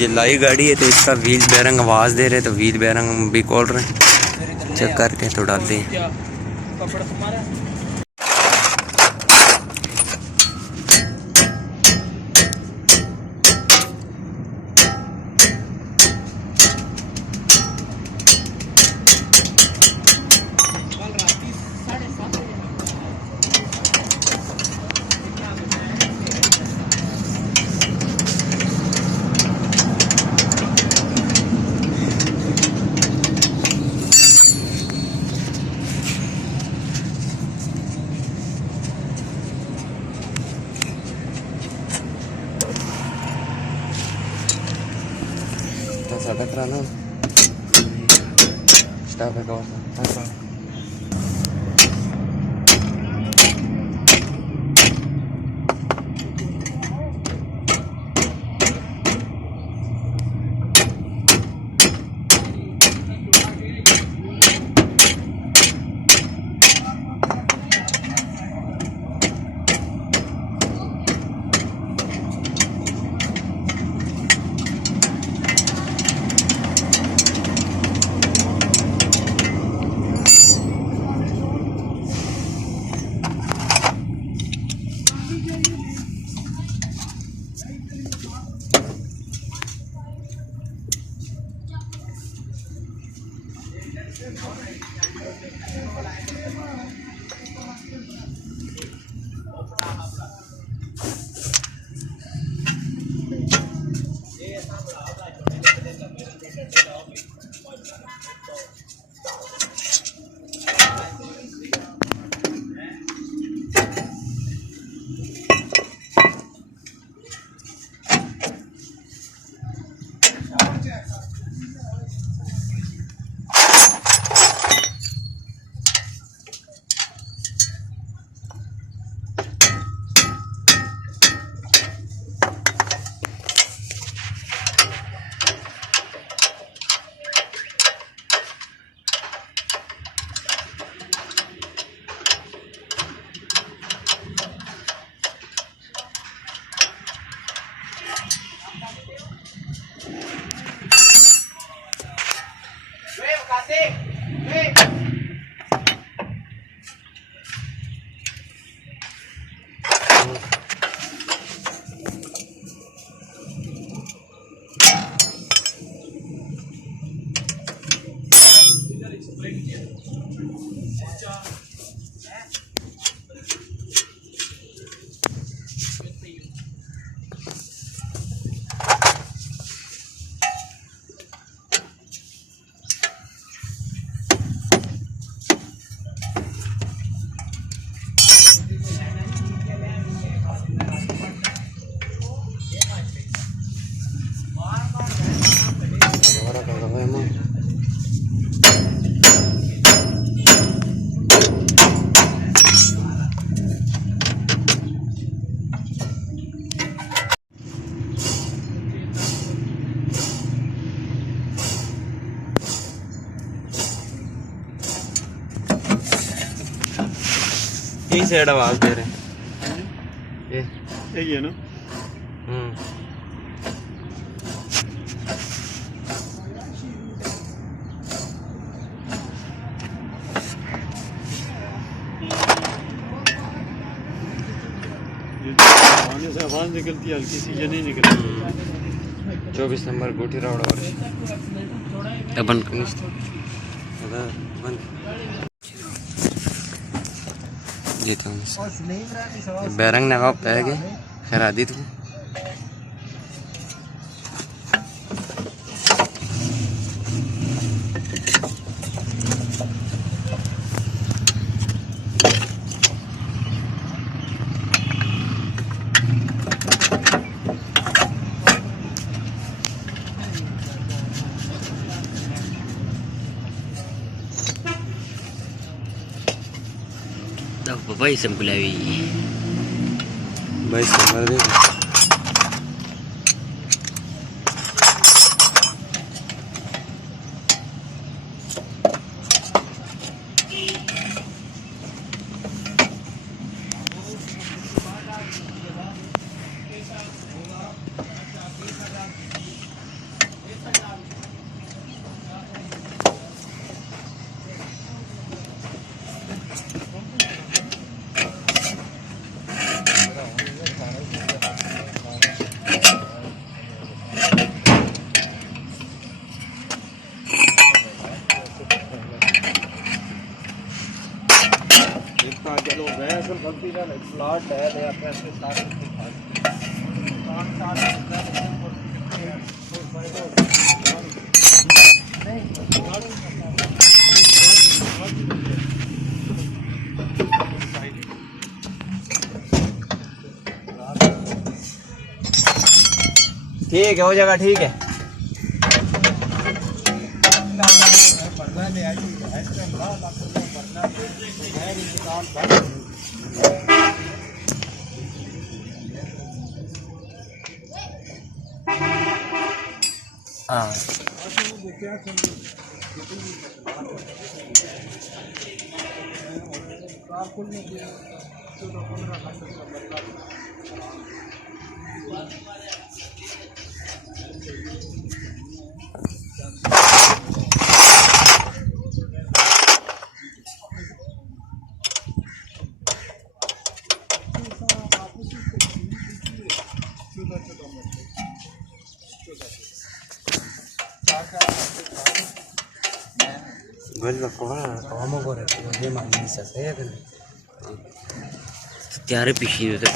GLI गाड़ी है तो इसका व्हील बेरंग आवाज़ दे रहे, तो व्हील बेरंग भी खोल रहे हैं, चेक करके तो डालते हैं। सादा कराना स्टाफ है कौन यही साइड आवाज दे रहे हैं ये है ना। आने से आवाज निकलती है हल्की सी, ये नहीं निकलती। 24 नंबर गोटी रावड़ा और बंद जीता बैरंग नवा पै गए खैर आदि तू भाई संपलावी भाई संपलावी चलो मैं असल गलती ना प्लाट है ले अपने से सारे ठीक है, हो जाएगा, ठीक है। हाँ ત્યારે પીસી દે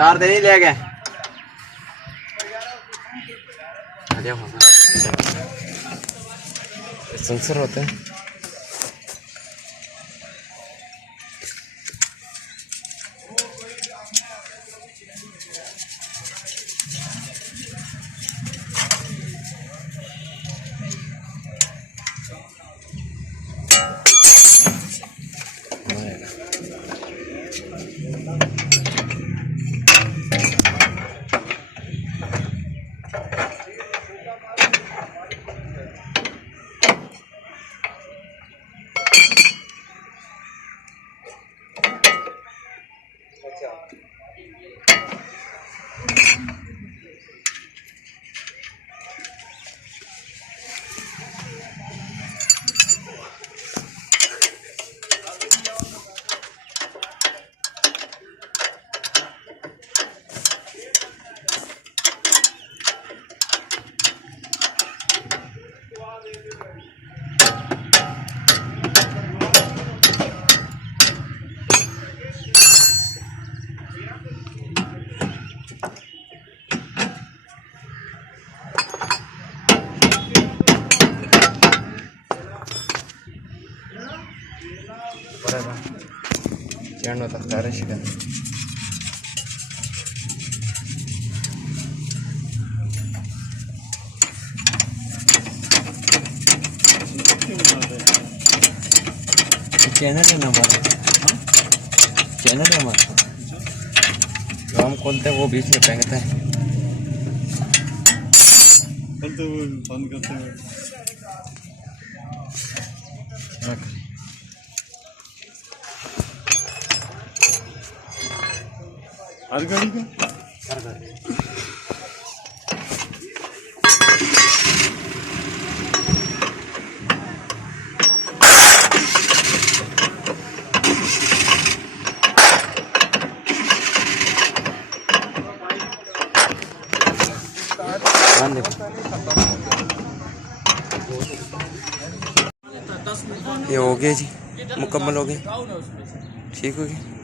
तार दे नहीं ले गए सेंसर होते हैं Jangan otak tarik sih kan. Channel है ना हमारा, चैनल है हमारा, जो हम खोलते हैं वो बीच में फेंकता है। बंद करते हुए हर गाड़ी का ये हो गया जी, मुकम्मल हो गया, ठीक हो गया।